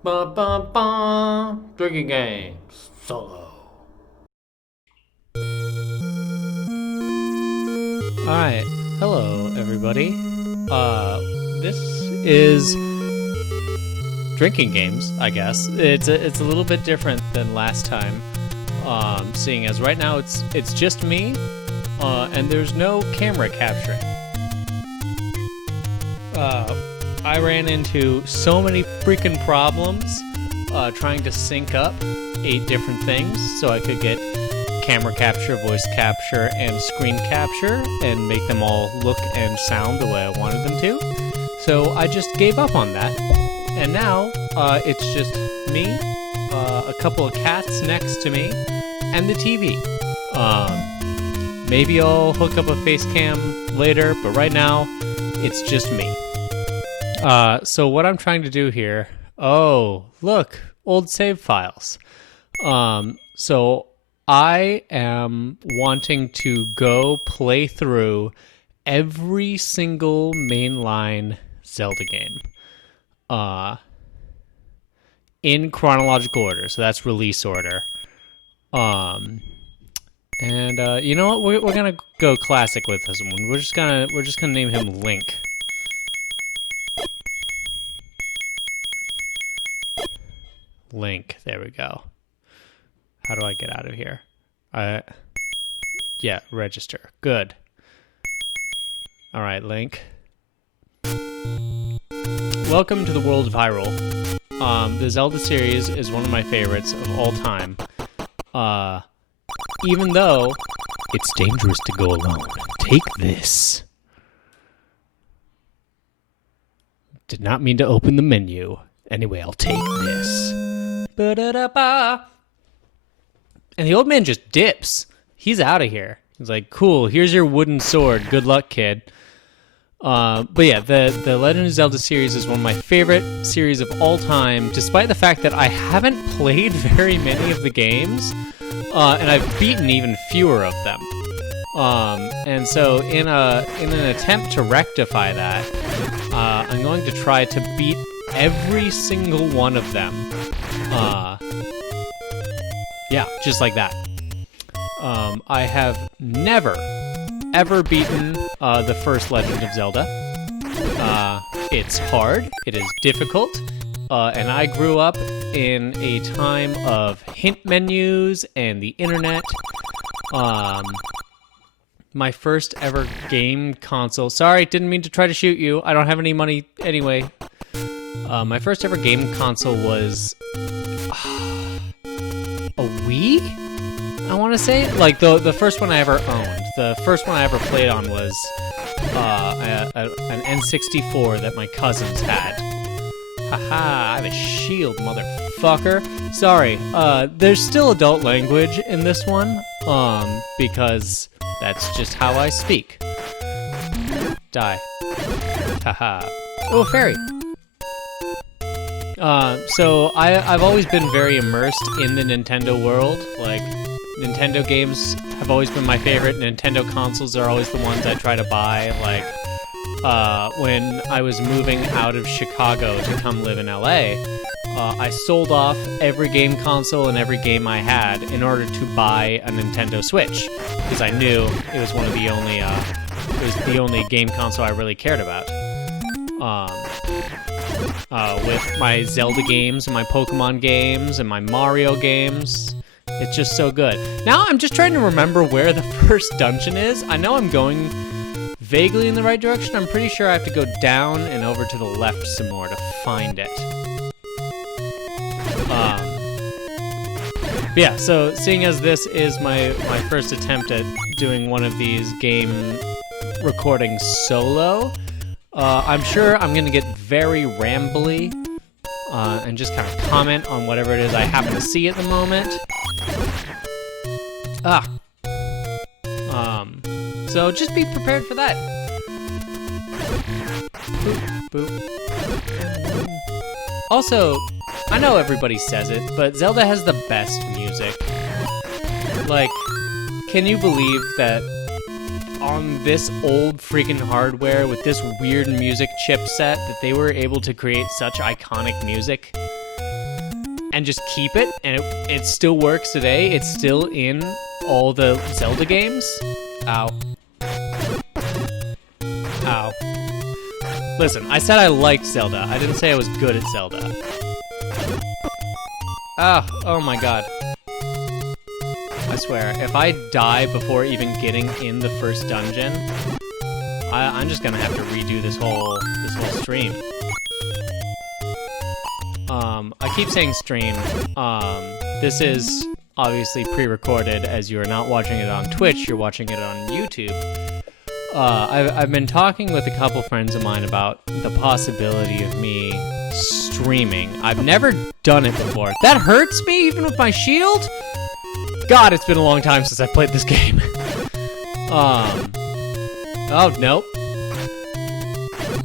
Ba ba ba. Drinking games. Solo. Alright, hello everybody. This is drinking games, I guess. It's a little bit different than last time. Seeing as right now it's just me, and there's no camera capturing. I ran into so many freaking problems trying to sync up 8 different things so I could get camera capture, voice capture, and screen capture and make them all look and sound the way I wanted them to. So I just gave up on that. And now it's just me, a couple of cats next to me, and the TV. Maybe I'll hook up a face cam later, but right now it's just me. So what I'm trying to do here, oh, look, old save files. So I am wanting to go play through every single mainline Zelda game, in chronological order. So that's release order. And you know what? We're gonna go classic with this one. We're just gonna name him Link. Link. There we go. How do I get out of here? Yeah, register. Good. All right, Link. Welcome to the world of Hyrule. The Zelda series is one of my favorites of all time. Even though it's dangerous to go alone. Take this. Did not mean to open the menu. Anyway, I'll take this. Ba-da-da-ba. And the old man just dips. He's out of here. He's like, cool, here's your wooden sword. Good luck, kid. But yeah, the Legend of Zelda series is one of my favorite series of all time, despite the fact that I haven't played very many of the games, and I've beaten even fewer of them. And so in an attempt to rectify that, I'm going to try to beat every single one of them. Yeah, just like that. I have never, ever beaten the first Legend of Zelda. It's hard, it is difficult, and I grew up in a time of hint menus and the internet. My first ever game console... Sorry, didn't mean to try to shoot you. I don't have any money anyway. My first ever game console was... a Wii? I want to say? Like, the first one I ever owned. The first one I ever played on was an N64 that my cousins had. Haha, I have a shield, motherfucker. Sorry, there's still adult language in this one, because that's just how I speak. Die. Haha. Oh, fairy. So I've always been very immersed in the Nintendo world. Like, Nintendo games have always been my favorite. Nintendo consoles are always the ones I try to buy. Like, when I was moving out of Chicago to come live in LA, I sold off every game console and every game I had in order to buy a Nintendo Switch, because I knew it was one of the only, it was the only game console I really cared about. With my Zelda games and my Pokemon games and my Mario games. It's just so good. Now I'm just trying to remember where the first dungeon is. I know I'm going vaguely in the right direction. I'm pretty sure I have to go down and over to the left some more to find it. Yeah, so seeing as this is my first attempt at doing one of these game recordings solo, I'm sure I'm going to get very rambly and just kind of comment on whatever it is I happen to see at the moment. So just be prepared for that. Boop, boop. Also, I know everybody says it, but Zelda has the best music. Like, can you believe that on this old freaking hardware with this weird music chipset that they were able to create such iconic music? and just keep it, and it still works today. It's still in all the Zelda games. Ow. Ow. Listen, I said I liked Zelda. I didn't say I was good at Zelda. Oh my god. I swear, if I die before even getting in the first dungeon, I'm just gonna have to redo this whole stream. I keep saying stream. This is obviously pre-recorded, as you are not watching it on Twitch, you're watching it on YouTube. I've been talking with a couple friends of mine about the possibility of me streaming. I've never done it before. That hurts me, even with my shield? God, it's been a long time since I played this game. Oh, nope.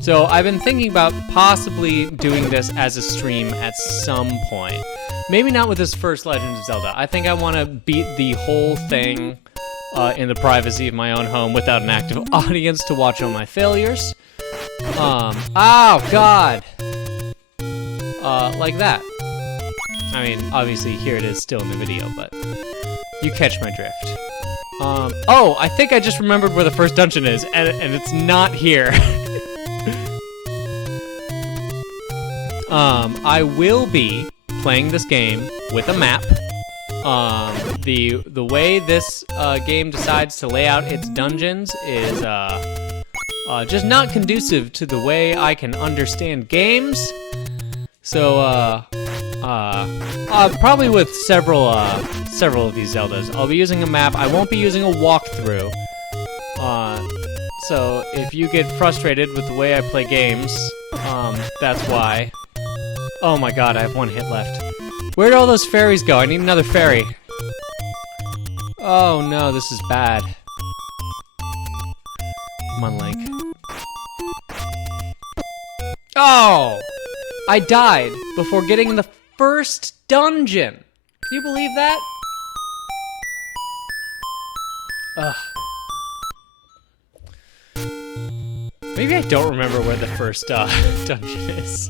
So I've been thinking about possibly doing this as a stream at some point. Maybe not with this first Legend of Zelda. I think I want to beat the whole thing in the privacy of my own home without an active audience to watch all my failures. Oh, God. Like that. I mean, obviously here it is still in the video, but you catch my drift. Oh, I think I just remembered where the first dungeon is, and it's not here. I will be playing this game with a map. The way this game decides to lay out its dungeons is just not conducive to the way I can understand games. So probably with several of these Zeldas, I'll be using a map. I won't be using a walkthrough. So if you get frustrated with the way I play games, that's why. Oh my god, I have one hit left. Where'd all those fairies go? I need another fairy. Oh no, this is bad. Come on, Link. Oh! I died before getting in the first dungeon. Can you believe that? Ugh. Maybe I don't remember where the first dungeon is.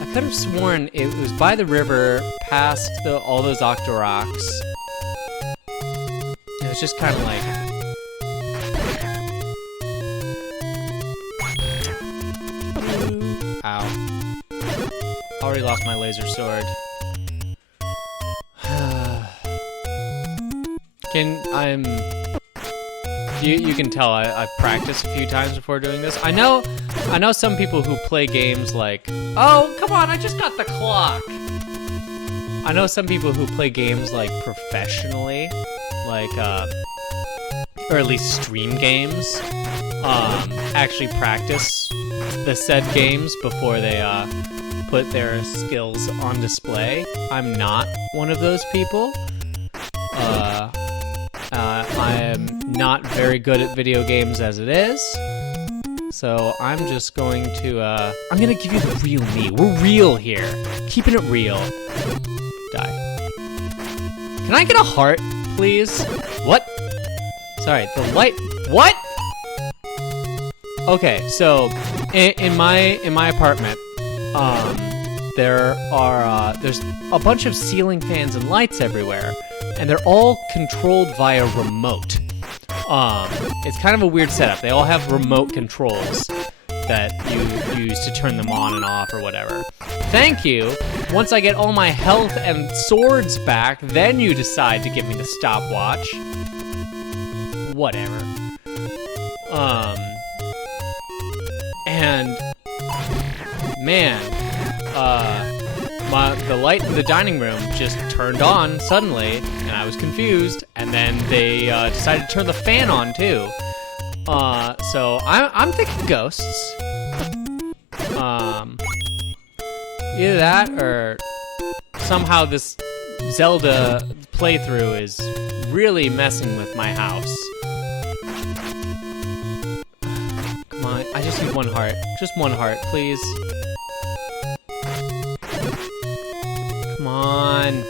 I could have sworn it was by the river, past all those Octoroks. It was just kind of like... Ow. Already lost my laser sword. You can tell I've practiced a few times before doing this. I know some people who play games like, oh, come on, I just got the clock. I know some people who play games like professionally, like, or at least stream games, actually practice the said games before they, put their skills on display. I'm not one of those people. I am not very good at video games as it is. So I'm just going to, I'm gonna give you the real me. We're real here. Keeping it real. Die. Can I get a heart, please? What? Sorry, the light, what? Okay, so, in my apartment, there's a bunch of ceiling fans and lights everywhere, and they're all controlled via remote. It's kind of a weird setup. They all have remote controls that you use to turn them on and off or whatever. Thank you. Once I get all my health and swords back, then you decide to give me the stopwatch. Whatever. And man, the light in the dining room just turned on suddenly, and I was confused. And then they decided to turn the fan on too. So I'm thinking ghosts. Either that, or somehow this Zelda playthrough is really messing with my house. Come on, I just need one heart. Just one heart, please. Come on.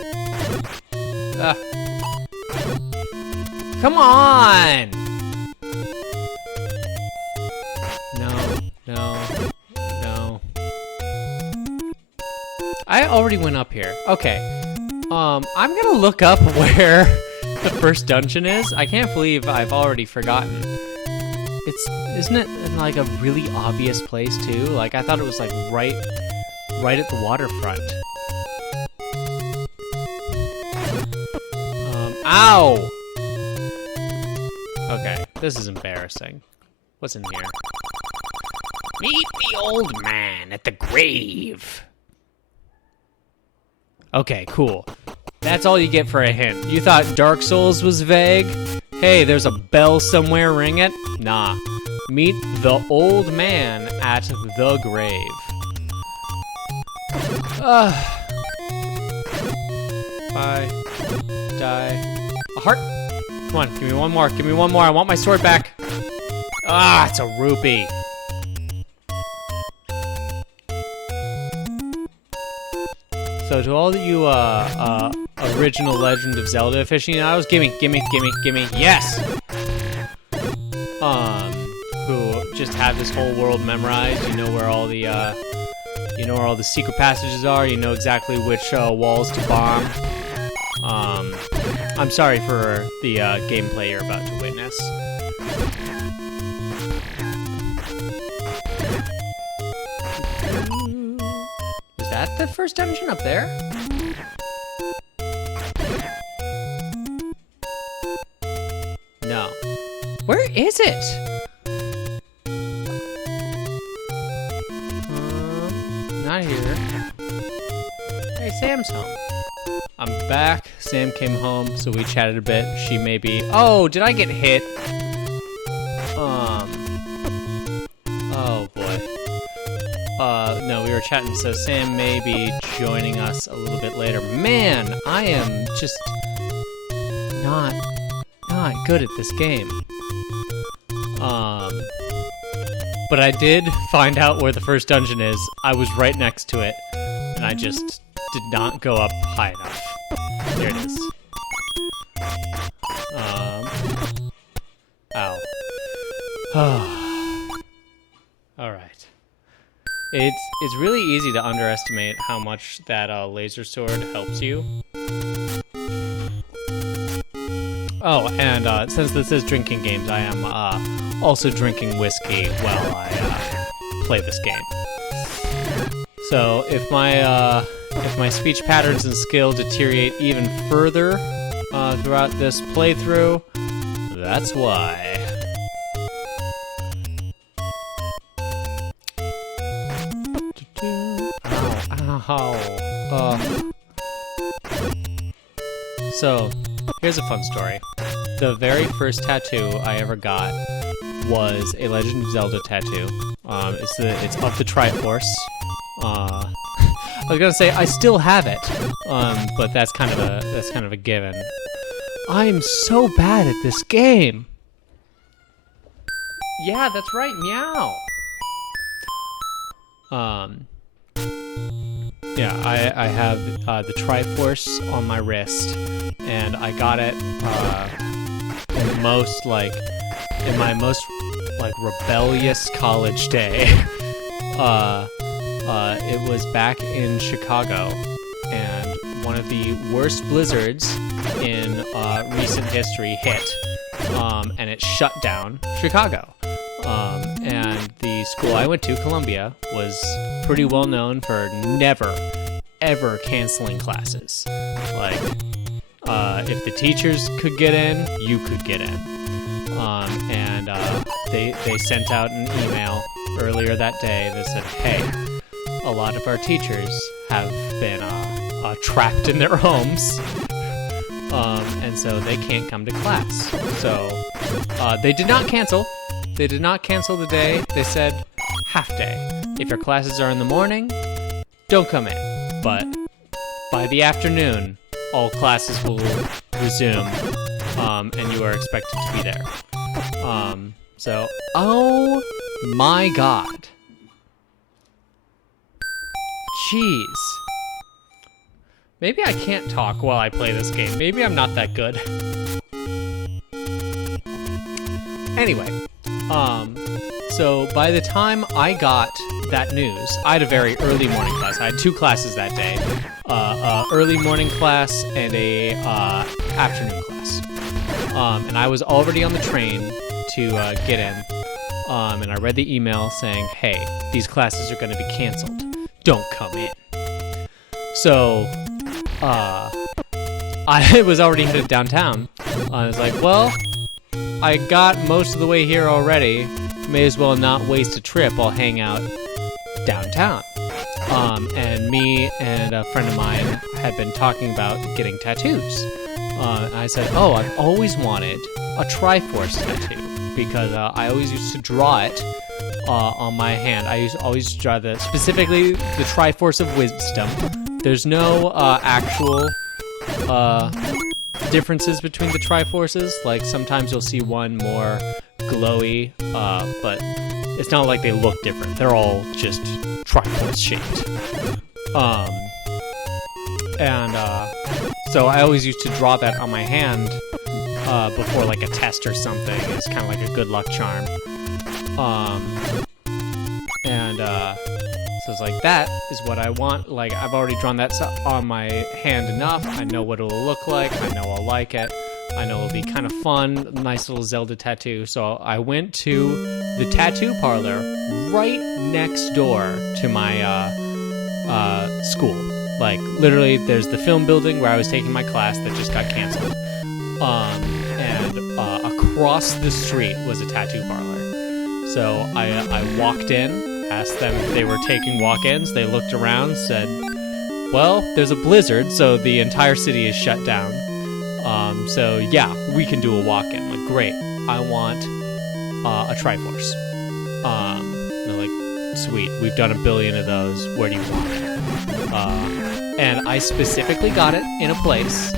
Come on! No. I already went up here. Okay. I'm gonna look up where the first dungeon is. I can't believe I've already forgotten. Isn't it in like a really obvious place too? Like I thought it was like right at the waterfront. Ow! Okay, this is embarrassing. What's in here? Meet the old man at the grave. Okay, cool. That's all you get for a hint. You thought Dark Souls was vague? Hey, there's a bell somewhere, ring it? Nah. Meet the old man at the grave. Bye. Die. A heart? Come on, give me one more. Give me one more. I want my sword back. Ah, it's a rupee. So to all of you original Legend of Zelda aficionados, gimme, yes! Who just have this whole world memorized, you know where all the secret passages are, you know exactly which walls to bomb. I'm sorry for the gameplay you're about to witness. Is that the first dungeon up there? No. Where is it? Not here. Hey, Sam's home. I'm back. Sam came home, so we chatted a bit. She may be... Oh, did I get hit? Oh, boy. No, we were chatting, so Sam may be joining us a little bit later. Man, I am just not good at this game. But I did find out where the first dungeon is. I was right next to it, and I just did not go up high enough. Here it is. Ow. Alright. It's really easy to underestimate how much that laser sword helps you. Oh, and since this is drinking games, I am also drinking whiskey while I play this game. So if my speech patterns and skill deteriorate even further throughout this playthrough, that's why. Ow. So, here's a fun story. The very first tattoo I ever got was a Legend of Zelda tattoo. It's of the Triforce. I was gonna say I still have it, but that's kind of a given. I am so bad at this game. Yeah, that's right, meow. Yeah, I have the Triforce on my wrist, and I got it in my most rebellious college day. It was back in Chicago, and one of the worst blizzards in recent history hit, and it shut down Chicago. And the school I went to, Columbia, was pretty well known for never, ever canceling classes. Like, if the teachers could get in, you could get in. And they sent out an email earlier that day that said, hey, a lot of our teachers have been trapped in their homes, and so they can't come to class. So they did not cancel. They did not cancel the day. They said half day. If your classes are in the morning, don't come in. But by the afternoon, all classes will resume, and you are expected to be there. So, oh my god. Jeez. Maybe I can't talk while I play this game. Maybe I'm not that good. Anyway, so by the time I got that news. I had a very early morning class. I had 2 classes that day, early morning class and a afternoon class. And I was already on the train to get in, and I read the email saying, hey, these classes are going to be canceled. Don't come in. So I was already headed downtown. I was like, well, I got most of the way here already. May as well not waste a trip. I'll hang out downtown. And me and a friend of mine had been talking about getting tattoos. I said, oh, I've always wanted a Triforce tattoo because I always used to draw it on my hand. I always draw specifically the Triforce of Wisdom. There's no actual differences between the Triforces. Like sometimes you'll see one more glowy, but it's not like they look different. They're all just Triforce shaped. So I always used to draw that on my hand before like a test or something. It's kind of like a good luck charm. So it's like, that is what I want. Like, I've already drawn that on my hand enough. I know what it'll look like. I know I'll like it. I know it'll be kind of fun. Nice little Zelda tattoo. So I went to the tattoo parlor right next door to my school. Like, literally, there's the film building where I was taking my class that just got canceled. And across the street was a tattoo parlor. So I walked in, asked them if they were taking walk-ins. They looked around, said, well, there's a blizzard, so the entire city is shut down. So yeah, we can do a walk-in. Like, great. I want a Triforce. They're like, sweet. We've done 1 billion of those. Where do you want it? And I specifically got it in a place.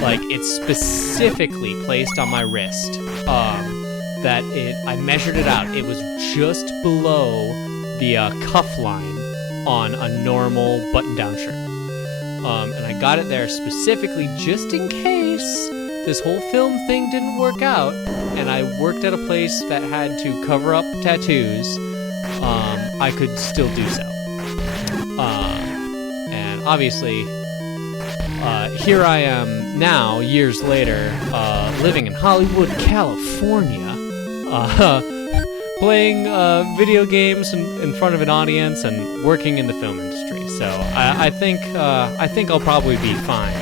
Like, it's specifically placed on my wrist. I measured it out. It was just below the cuff line on a normal button-down shirt. And I got it there specifically just in case this whole film thing didn't work out, and I worked at a place that had to cover up tattoos. I could still do so. And obviously, here I am now, years later, living in Hollywood, California, playing video games in front of an audience and working in the film industry. So I think I'll probably be fine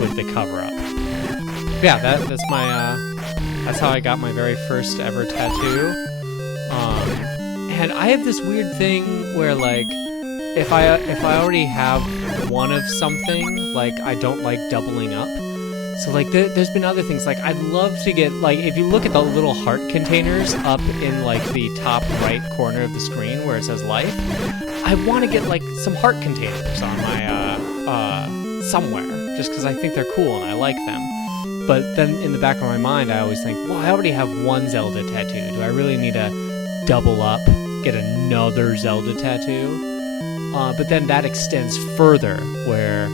with the cover-up. Yeah, that's that's how I got my very first ever tattoo. And I have this weird thing where, like, if I already have one of something, like, I don't like doubling up. So, like, there's been other things. Like, I'd love to get, like, if you look at the little heart containers up in, like, the top right corner of the screen where it says life, I want to get, like, some heart containers on my, somewhere, just because I think they're cool and I like them. But then in the back of my mind, I always think, well, I already have one Zelda tattoo. Do I really need to double up, get another Zelda tattoo? But then that extends further, where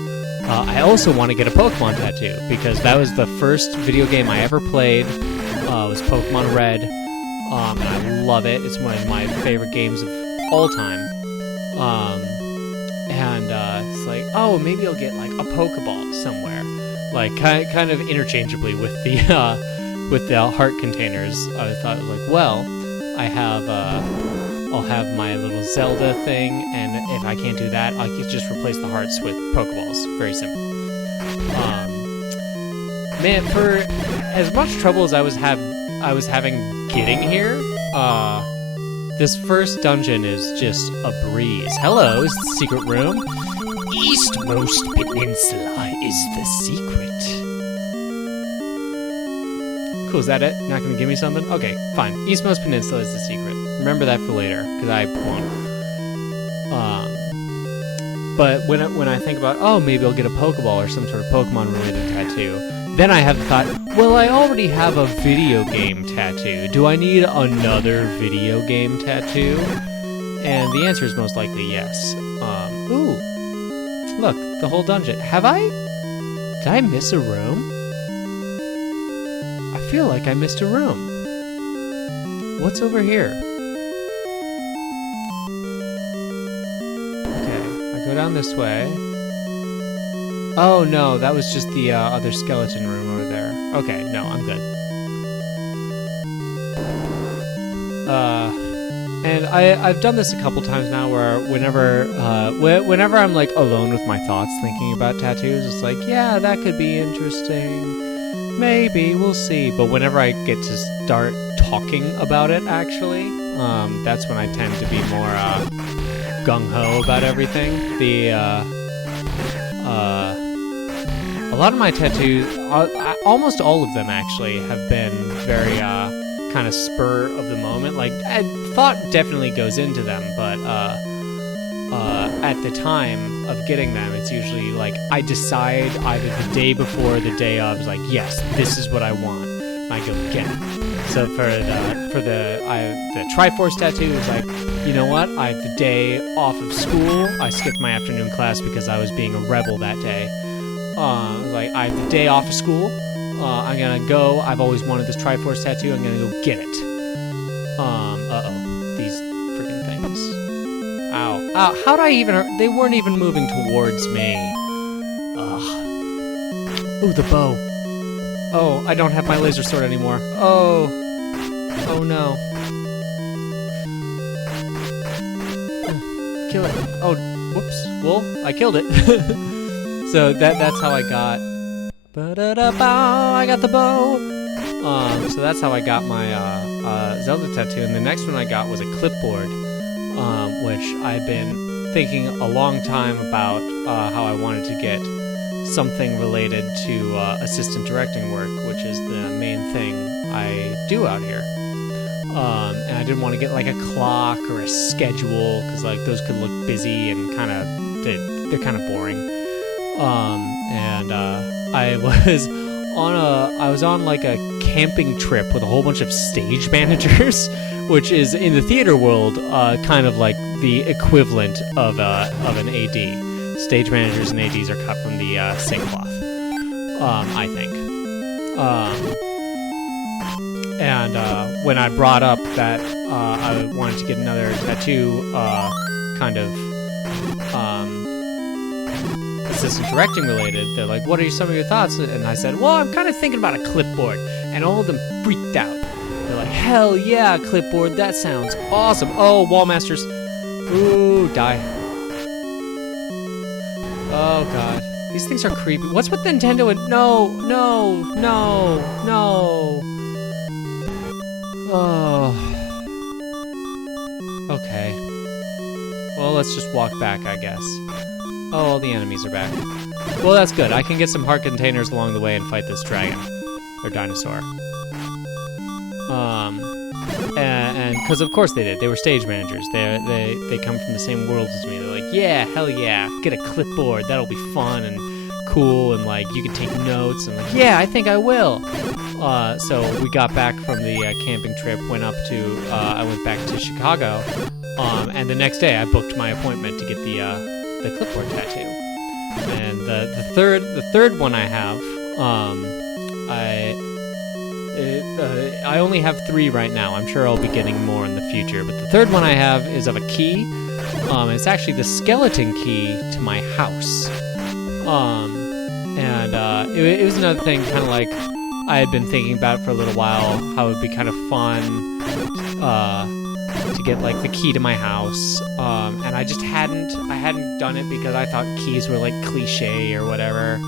I also want to get a Pokemon tattoo, because that was the first video game I ever played. It was Pokemon Red, and I love it. It's one of my favorite games of all time. It's like, oh, maybe I'll get, like, a Pokeball somewhere, like kind of interchangeably with the heart containers. I thought, like, well, I'll have my little Zelda thing, and if I can't do that, I can just replace the hearts with Pokeballs. Very simple. Man, for as much trouble as I was having getting here, this first dungeon is just a breeze. Hello, is the secret room? Eastmost Peninsula is the secret. Cool, is that it? Not gonna give me something? Okay, fine. Eastmost Peninsula is the secret. Remember that for later, because I won't. But when I think about, oh, maybe I'll get a Pokeball or some sort of Pokemon-related tattoo, then I have the thought, well, I already have a video game tattoo. Do I need another video game tattoo? And the answer is most likely yes. Ooh, look, the whole dungeon. Did I miss a room? I feel like I missed a room. What's over here? down this way. Oh no, that was just the other skeleton room over there. Okay, no, I'm good. And I've done this a couple times now where whenever I'm like alone with my thoughts thinking about tattoos, it's like, yeah, that could be interesting. Maybe, we'll see. But whenever I get to start talking about it, actually, that's when I tend to be more gung-ho about everything. A lot of my tattoos, almost all of them actually, have been very kind of spur of the moment. Like, thought definitely goes into them, but at the time of getting them, it's usually like I decide either the day before or the day of, like, yes, this is what I want, and I go get it. So for the Triforce tattoo, it's like, you know what? I have the day off of school. I skipped my afternoon class because I was being a rebel that day. Like, I have the day off of school. I'm gonna go. I've always wanted this Triforce tattoo. I'm gonna go get it. These freaking things. Ow. Ow. How'd I even... They weren't even moving towards me. Ugh. Ooh, the bow. Oh, I don't have my laser sword anymore. Oh. Oh, no. Kill it. Oh, whoops. Well, I killed it. So that's how I got... Ba-da-da-bow, I got the bow. So that's how I got my Zelda tattoo. And the next one I got was a clipboard, which I've been thinking a long time about how I wanted to get something related to assistant directing work, which is the main thing I do out here. And I didn't want to get like a clock or a schedule, because like those could look busy and kind of they're kind of boring. I was on like a camping trip with a whole bunch of stage managers, which is in the theater world kind of like the equivalent of an AD. Stage managers and ADs are cut from the same cloth, I think. When I brought up that I wanted to get another tattoo, kind of assistant directing related, they're like, what are some of your thoughts? And I said, well, I'm kind of thinking about a clipboard. And all of them freaked out. They're like, hell yeah, clipboard, that sounds awesome. Oh, wall masters. Ooh, die. Oh god, these things are creepy. What's with Nintendo and no. Oh. Okay. Well, let's just walk back, I guess. Oh, all the enemies are back. Well, that's good. I can get some heart containers along the way and fight this dragon. Or dinosaur. And because of course they did. They were stage managers. They come from the same world as me. They're like, yeah, hell yeah. Get a clipboard. That'll be fun and cool, and like you can take notes. And like, yeah, I think I will. So we got back from the camping trip, I went back to Chicago, and the next day I booked my appointment to get the clipboard tattoo. And the third one I have, I only have 3 right now. I'm sure I'll be getting more in the future. But the third one I have is of a key. It's actually the skeleton key to my house. It was another thing, kind of like I had been thinking about for a little while, how it would be kind of fun to get like the key to my house. And I just hadn't done it because I thought keys were like cliche or whatever.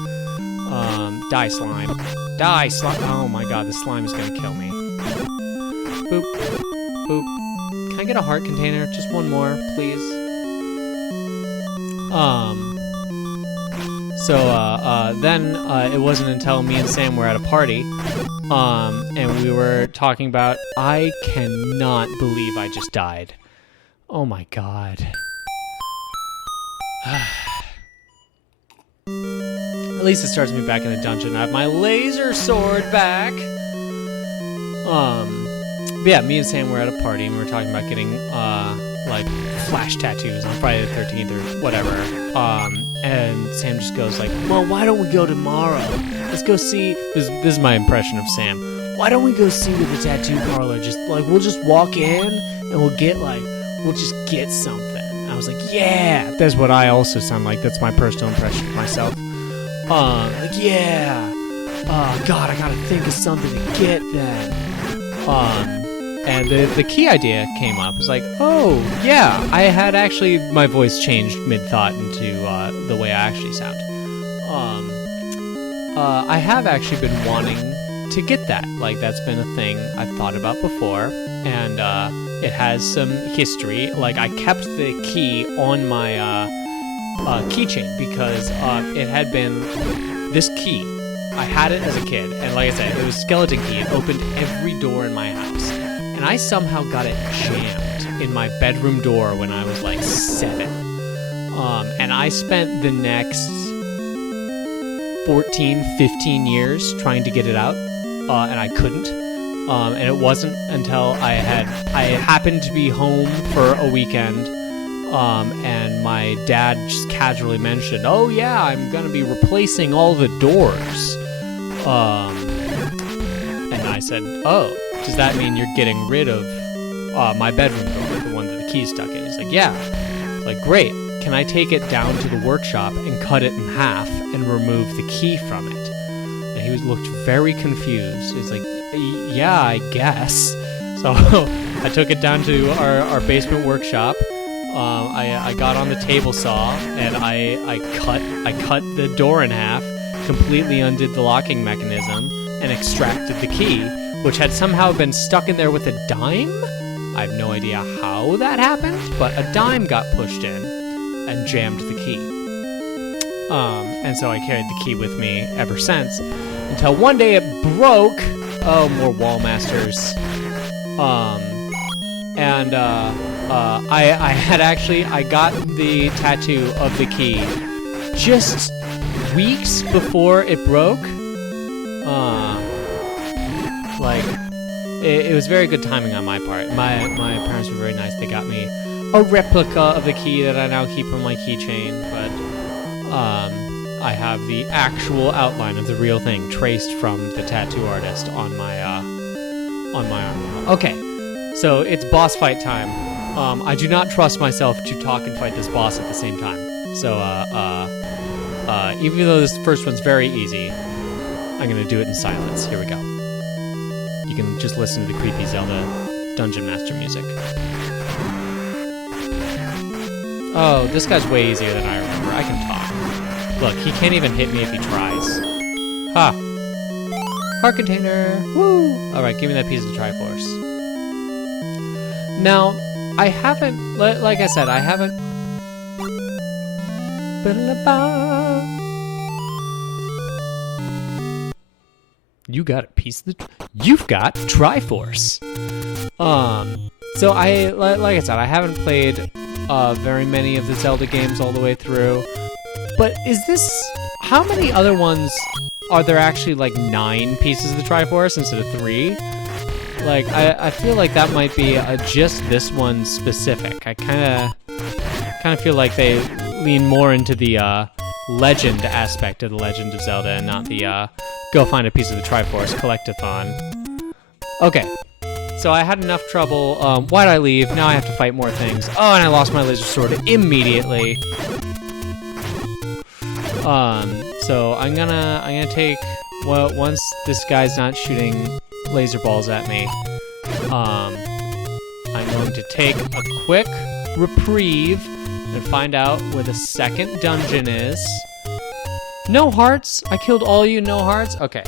Die slime. Die slime. Oh my god, the slime is gonna kill me. Boop. Boop. Can I get a heart container? Just one more, please. Then it wasn't until me and Sam were at a party, and we were talking about, I cannot believe I just died. Oh my god. At least it starts me back in the dungeon. I have my laser sword back. But yeah, me and Sam were at a party and we were talking about getting like flash tattoos on Friday the 13th or whatever. And Sam just goes like, well, why don't we go tomorrow? Let's go see. This is my impression of Sam. Why don't we go see with the tattoo parlor? Just like we'll just walk in and we'll just get something. I was like, yeah, that's what I also sound like. That's my personal impression of myself. Like, yeah. God, I gotta think of something to get then. And the key idea came up. It's like, oh, yeah, I had actually, my voice changed mid-thought into the way I actually sound. I have actually been wanting to get that. Like, that's been a thing I've thought about before, and it has some history. Like, I kept the key on my keychain because it had been this key. I had it as a kid, and like I said, it was a skeleton key. It opened every door in my house, and I somehow got it jammed in my bedroom door when I was like 7. And I spent the next 14, 15 years trying to get it out, and I couldn't. And it wasn't until I happened to be home for a weekend, and my dad just casually mentioned, "Oh yeah, I'm gonna be replacing all the doors." And I said, "Oh, does that mean you're getting rid of my bedroom door, the one that the key's stuck in?" He's like, "Yeah." Like, great. Can I take it down to the workshop and cut it in half and remove the key from it? And he looked very confused. He's like, yeah, I guess. So I took it down to our basement workshop. I got on the table saw and I cut the door in half, completely undid the locking mechanism, and extracted the key, which had somehow been stuck in there with a dime. I have no idea how that happened, but a dime got pushed in and jammed the key. And so I carried the key with me ever since, until one day it broke. Oh, more wall masters. I got the tattoo of the key just weeks before it broke. It was very good timing on my part. My parents were very nice. They got me a replica of the key that I now keep on my keychain, but I have the actual outline of the real thing traced from the tattoo artist on my arm. Okay, so it's boss fight time. I do not trust myself to talk and fight this boss at the same time. So even though this first one's very easy, I'm gonna do it in silence. Here we go. You can just listen to the creepy Zelda Dungeon Master music. Oh, this guy's way easier than I remember. I can talk. Look, he can't even hit me if he tries. Ha! Heart container! Woo! Alright, give me that piece of the Triforce. Now, I haven't, like I said, I haven't... You got a piece of the... You've got Triforce! So like I said, I haven't played very many of the Zelda games all the way through. But is this... How many other ones are there actually, like, 9 pieces of the Triforce instead of 3? Like, I feel like that might be just this one specific. I kind of feel like they lean more into the legend aspect of the Legend of Zelda and not the go find a piece of the Triforce collectathon. Okay. So I had enough trouble. Why'd I leave? Now I have to fight more things. Oh, and I lost my laser sword immediately. So I'm gonna take, well, once this guy's not shooting laser balls at me, I'm going to take a quick reprieve and find out where the second dungeon is. No hearts? I killed all you, no hearts? Okay.